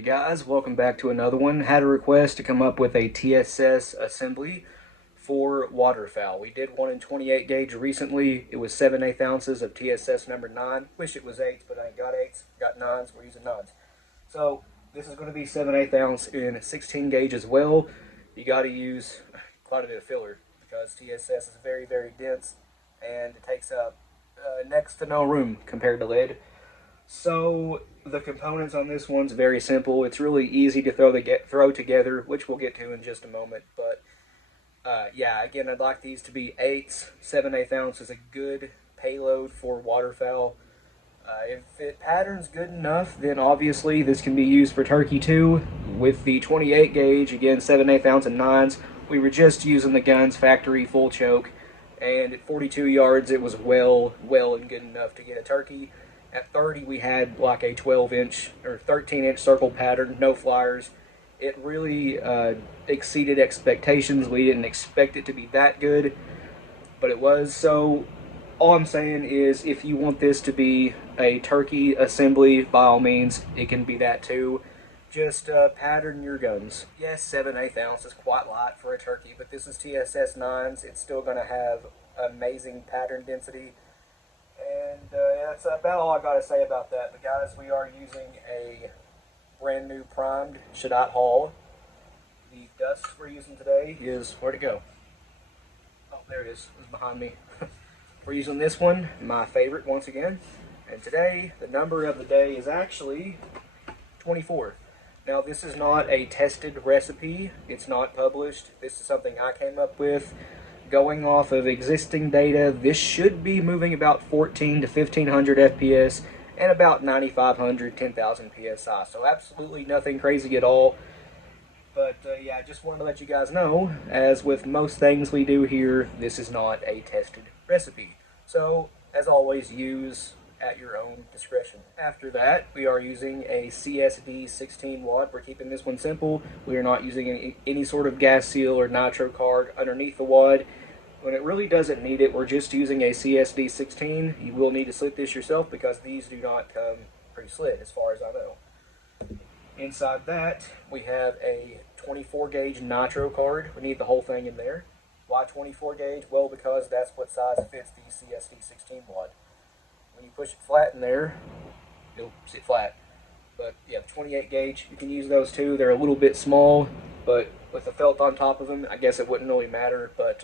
Hey guys, welcome back to another one. Had a request to come up with a TSS assembly for waterfowl. We did one in 28 gauge recently. It was 7/8 ounces of TSS number 9. Wish it was 8s, but I ain't got 8s. Got 9s, we're using 9s. So this is going to be 7/8 ounce in 16 gauge as well. You got to use quite a bit of filler because TSS is very, very dense and it takes up next to no room compared to lead. So the components on this one's very simple. It's really easy to throw together, which we'll get to in just a moment. But yeah, again, I'd like these to be 8s. 7/8 ounce is a good payload for waterfowl. If it patterns good enough, then obviously this can be used for turkey too. With the 28 gauge, again 7/8 ounce and 9s, we were just using the gun's factory full choke, and at 42 yards it was well and good enough to get a turkey. At 30 we had like a 12-inch or 13-inch circle pattern, no flyers. It really exceeded expectations. We didn't expect it to be that good, but it was. So all I'm saying is if you want this to be a turkey assembly, by all means, it can be that too. Just pattern your guns. Yes, 7/8 ounce is quite light for a turkey, but this is TSS 9s. It's still going to have amazing pattern density. And that's about all I got to say about that. But guys, we are using a brand new primed Shadot Hall. The dust we're using today is, where'd it go? Oh, there it is. It's behind me. We're using this one, my favorite once again. And today, the number of the day is actually 24. Now, this is not a tested recipe. It's not published. This is something I came up with. Going off of existing data, this should be moving about 14 to 1500 FPS and about 9500, 10,000 PSI. So absolutely nothing crazy at all. But yeah, I just wanted to let you guys know, as with most things we do here, this is not a tested recipe. So, as always, use at your own discretion. After that, we are using a CSD 16 watt. We're keeping this one simple. We are not using any sort of gas seal or nitro card underneath the wad. When it really doesn't need it, we're just using a CSD 16. You will need to slit this yourself because these do not come pre-slit as far as I know. Inside that, we have a 24 gauge nitro card. We need the whole thing in there. Why 24 gauge? Well, because that's what size fits the CSD 16 wad. When you push it flat in there, it'll sit flat. But yeah, 28 gauge, you can use those too. They're a little bit small, but with the felt on top of them, I guess it wouldn't really matter. But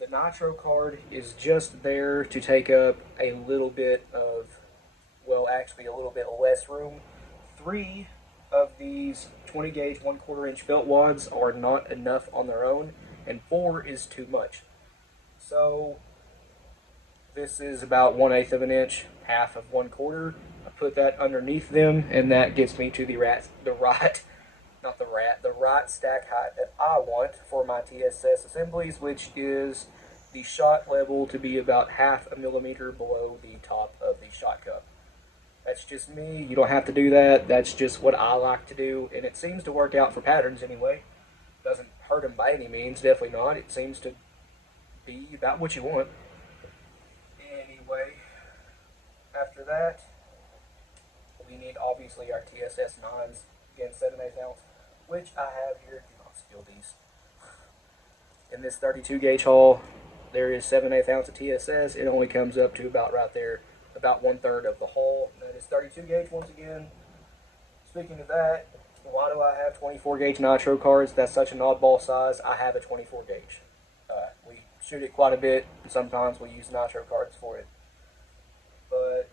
the nitro card is just there to take up a little bit of, well, actually a little bit less room. 3 of these 20 gauge 1/4 inch felt wads are not enough on their own, and 4 is too much. So this is about 1/8 of an inch, half of 1/4. I put that underneath them, and that gets me to the right stack height that I want for my TSS assemblies, which is the shot level to be about 1/2 millimeter below the top of the shot cup. That's just me. You don't have to do that. That's just what I like to do, and it seems to work out for patterns anyway. Doesn't hurt them by any means, definitely not. It seems to be about what you want. Anyway, after that, we need obviously our TSS 9s, again 7/8 ounce, which I have here. I'll spill these. In this 32 gauge haul, there is 7/8 ounce of TSS. It only comes up to about right there, about 1/3 of the haul. That is 32 gauge once again. Speaking of that, why do I have 24 gauge nitro cards? That's such an oddball size. I have a 24 gauge. We shoot it quite a bit, and sometimes we use nitro cards for it. But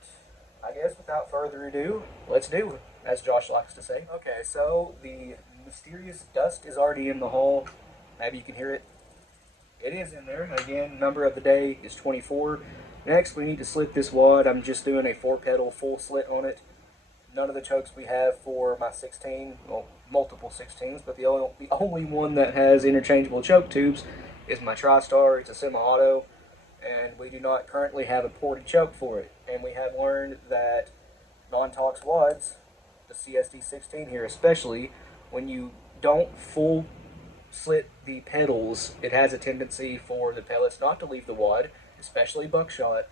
I guess without further ado, let's do it, as Josh likes to say. Okay, so the mysterious dust is already in the haul. Maybe you can hear it. It is in there. Again, number of the day is 24. Next, we need to slit this wad. I'm just doing a 4-petal full slit on it. None of the chokes we have for my 16, well, multiple 16s, but the only one that has interchangeable choke tubes is my TriStar. It's a semi-auto, and we do not currently have a ported choke for it. And we have learned that non-tox wads, the CSD 16 here especially, when you don't full slit the petals, it has a tendency for the pellets not to leave the wad, especially buckshot,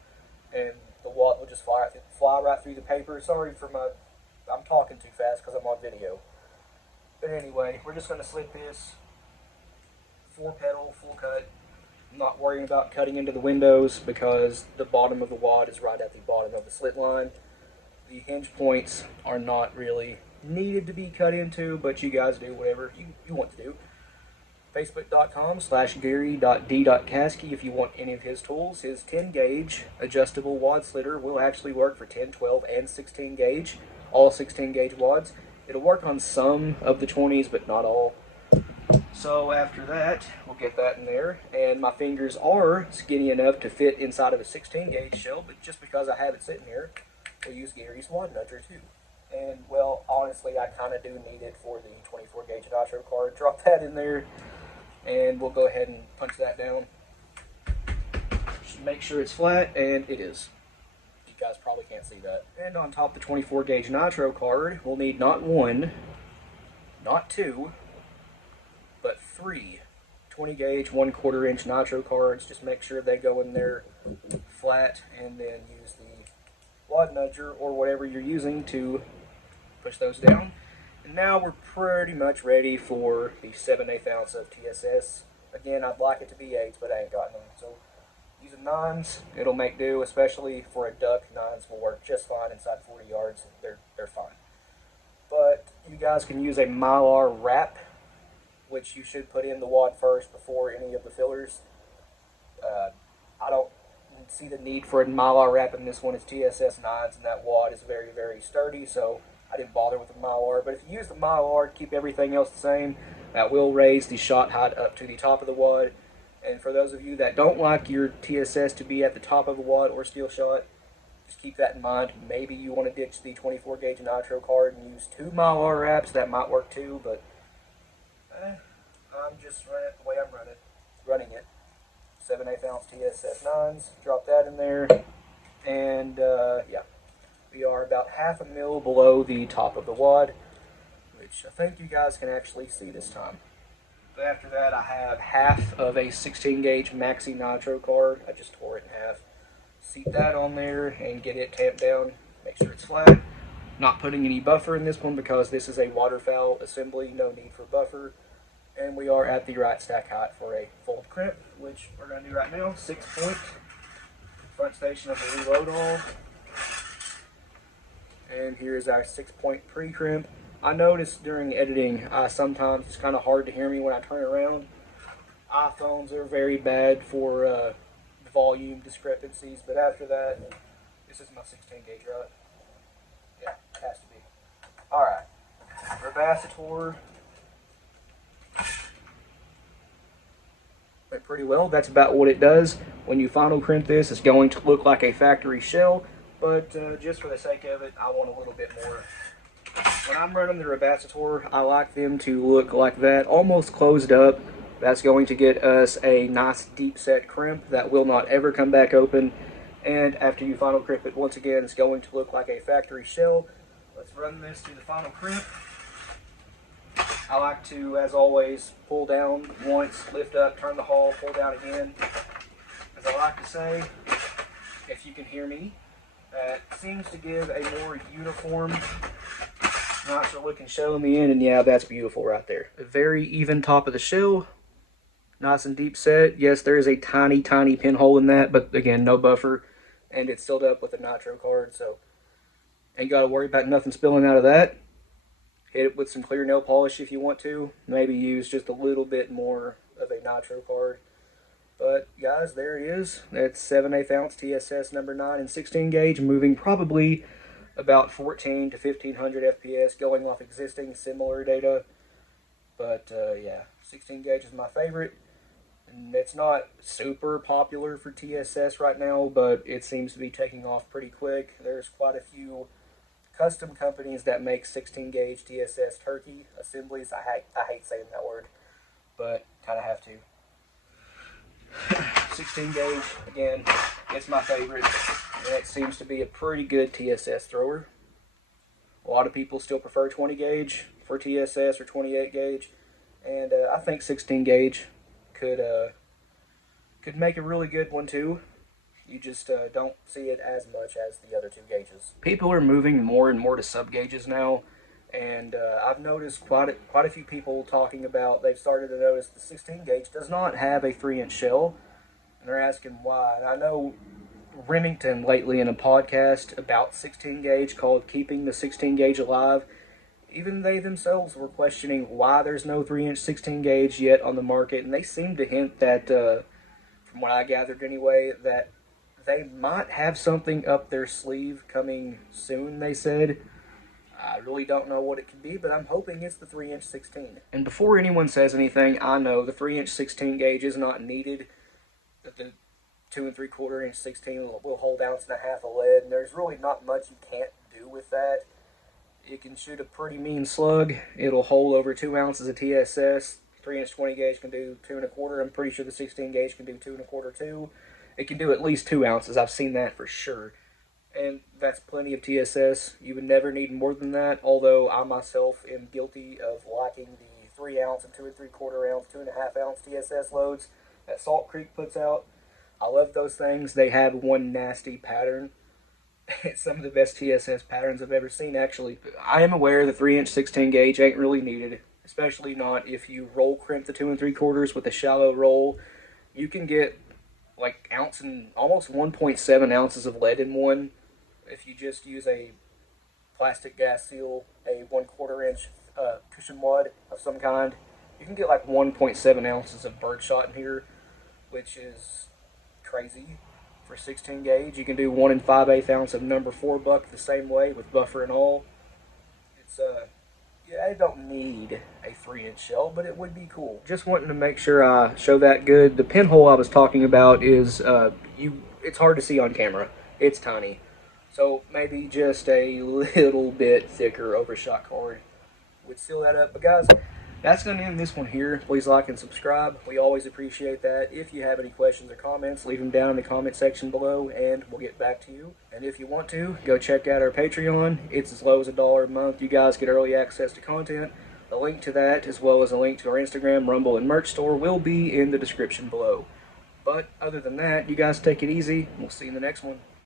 and the wad will just fly right through the paper. Sorry for my I'm talking too fast because I'm on video. But anyway, we're just going to slip this 4-pedal, full cut. I'm not worrying about cutting into the windows because the bottom of the wad is right at the bottom of the slit line. The hinge points are not really needed to be cut into, but you guys do whatever you want to do. Facebook.com/Gary.D.Caskey if you want any of his tools. His 10 gauge adjustable wad slitter will actually work for 10, 12, and 16 gauge, all 16 gauge wads. It'll work on some of the 20s, but not all. So after that, we'll get that in there, and my fingers are skinny enough to fit inside of a 16 gauge shell, but just because I have it sitting here, we'll use Gary's wad nudger too. And well, honestly, I kind of do need it for the 24 gauge nitro card. Drop that in there, and we'll go ahead and punch that down. Just make sure it's flat, and it is. You guys probably can't see that. And on top of the 24 gauge nitro card, we'll need not one, not two, but 3 20 gauge 1/4 inch nitro cards. Just make sure they go in there flat, and then use the wad nudger or whatever you're using to push those down. And now we're pretty much ready for the 7/8 ounce of TSS. Again, I'd like it to be 8s, but I ain't got them. So using 9s, it'll make do, especially for a duck. 9s will work just fine inside 40 yards. They're fine. But you guys can use a Mylar wrap, which you should put in the wad first before any of the fillers. I don't see the need for a Mylar wrap in this one. It's TSS 9s, and that wad is very, very sturdy, so I didn't bother with the Mylar. But if you use the Mylar to keep everything else the same, that will raise the shot height up to the top of the wad. And for those of you that don't like your TSS to be at the top of the wad or steel shot, just keep that in mind. Maybe you want to ditch the 24 gauge nitro card and use 2 Mylar wraps. That might work too, but I'm just running it the way I'm running it. 7/8 ounce TSS 9s. Drop that in there, and yeah, we are about 1/2 mil below the top of the wad, which I think you guys can actually see this time. But after that, I have 1/2 of a 16 gauge maxi nitro card. I just tore it in half. Seat that on there and get it tamped down. Make sure it's flat. Not putting any buffer in this one because this is a waterfowl assembly. No need for buffer. And we are at the right stack height for a fold crimp, which we're going to do right now. 6-point front station of the reload all. And here's our 6-point pre-crimp. I noticed during editing, sometimes it's kind of hard to hear me when I turn around. iPhones are very bad for volume discrepancies, but after that, this is my 16 gauge, right? Yeah, it has to be. Alright, Rebacitor. Went pretty well. That's about what it does. When you final crimp this, it's going to look like a factory shell, but just for the sake of it, I want a little bit more. When I'm running the Rebacitor, I like them to look like that, almost closed up. That's going to get us a nice deep set crimp that will not ever come back open. And after you final crimp it, once again, it's going to look like a factory shell. Let's run this to the final crimp. I like to, as always, pull down once, lift up, turn the hull, pull down again. As I like to say, if you can hear me, that seems to give a more uniform, nicer looking shell in the end, and yeah, that's beautiful right there. A very even top of the shell, nice and deep set. Yes, there is a tiny, tiny pinhole in that, but again, no buffer, and it's sealed up with a nitro card, so ain't got to worry about nothing spilling out of that. Hit it with some clear nail polish if you want to. Maybe use just a little bit more of a nitro card. But guys, there it is. That's 7/8 ounce TSS number 9 and 16 gauge, moving probably about 14 to 1500 FPS, going off existing similar data. But yeah, 16 gauge is my favorite. And it's not super popular for TSS right now, but it seems to be taking off pretty quick. There's quite a few custom companies that make 16 gauge TSS turkey assemblies. I hate saying that word, but kind of have to. 16 gauge, again, it's my favorite, and it seems to be a pretty good TSS thrower. A lot of people still prefer 20 gauge for TSS or 28 gauge, and I think 16 gauge could make a really good one too. You just don't see it as much as the other two gauges. People are moving more and more to sub gauges now, and I've noticed quite a few people talking about they've started to notice the 16 gauge does not have a 3-inch shell, and they're asking why. And I know Remington lately in a podcast about 16 gauge called "Keeping the 16 Gauge Alive." Even they themselves were questioning why there's no 3-inch 16 gauge yet on the market, and they seem to hint that, from what I gathered anyway, that they might have something up their sleeve coming soon, they said. I really don't know what it could be, but I'm hoping it's the 3-inch 16. And before anyone says anything, I know the 3-inch 16 gauge is not needed. The 2 3/4 inch 16 will hold 1.5 ounces of lead, and there's really not much you can't do with that. It can shoot a pretty mean slug. It'll hold over 2 ounces of TSS. 3-inch 20 gauge can do 2 1/4. I'm pretty sure the 16 gauge can do 2 1/4 too. It can do at least 2 ounces. I've seen that for sure. And that's plenty of TSS. You would never need more than that, although I myself am guilty of liking the 3 ounce and 2 3/4 ounce, 2.5 ounce TSS loads that Salt Creek puts out. I love those things. They have one nasty pattern. It's some of the best TSS patterns I've ever seen, actually. I am aware the 3-inch 16 gauge ain't really needed, especially not if you roll crimp the 2 3/4 with a shallow roll. You can get like ounce and almost 1.7 ounces of lead in one if you just use a plastic gas seal, a 1/4 inch cushion wad of some kind. You can get like 1.7 ounces of birdshot in here, which is crazy for 16 gauge. You can do 1 5/8 ounce of number 4 buck the same way with buffer and all. It's yeah, I don't need a 3-inch shell, but it would be cool. Just wanting to make sure I show that good. The pinhole I was talking about is it's hard to see on camera. It's tiny. So maybe just a little bit thicker overshot cord would seal that up. But guys, that's going to end this one here. Please like and subscribe. We always appreciate that. If you have any questions or comments, leave them down in the comment section below, and we'll get back to you. And if you want to, go check out our Patreon. It's as low as $1 a month. You guys get early access to content. The link to that, as well as a link to our Instagram, Rumble, and merch store, will be in the description below. But other than that, you guys take it easy. We'll see you in the next one.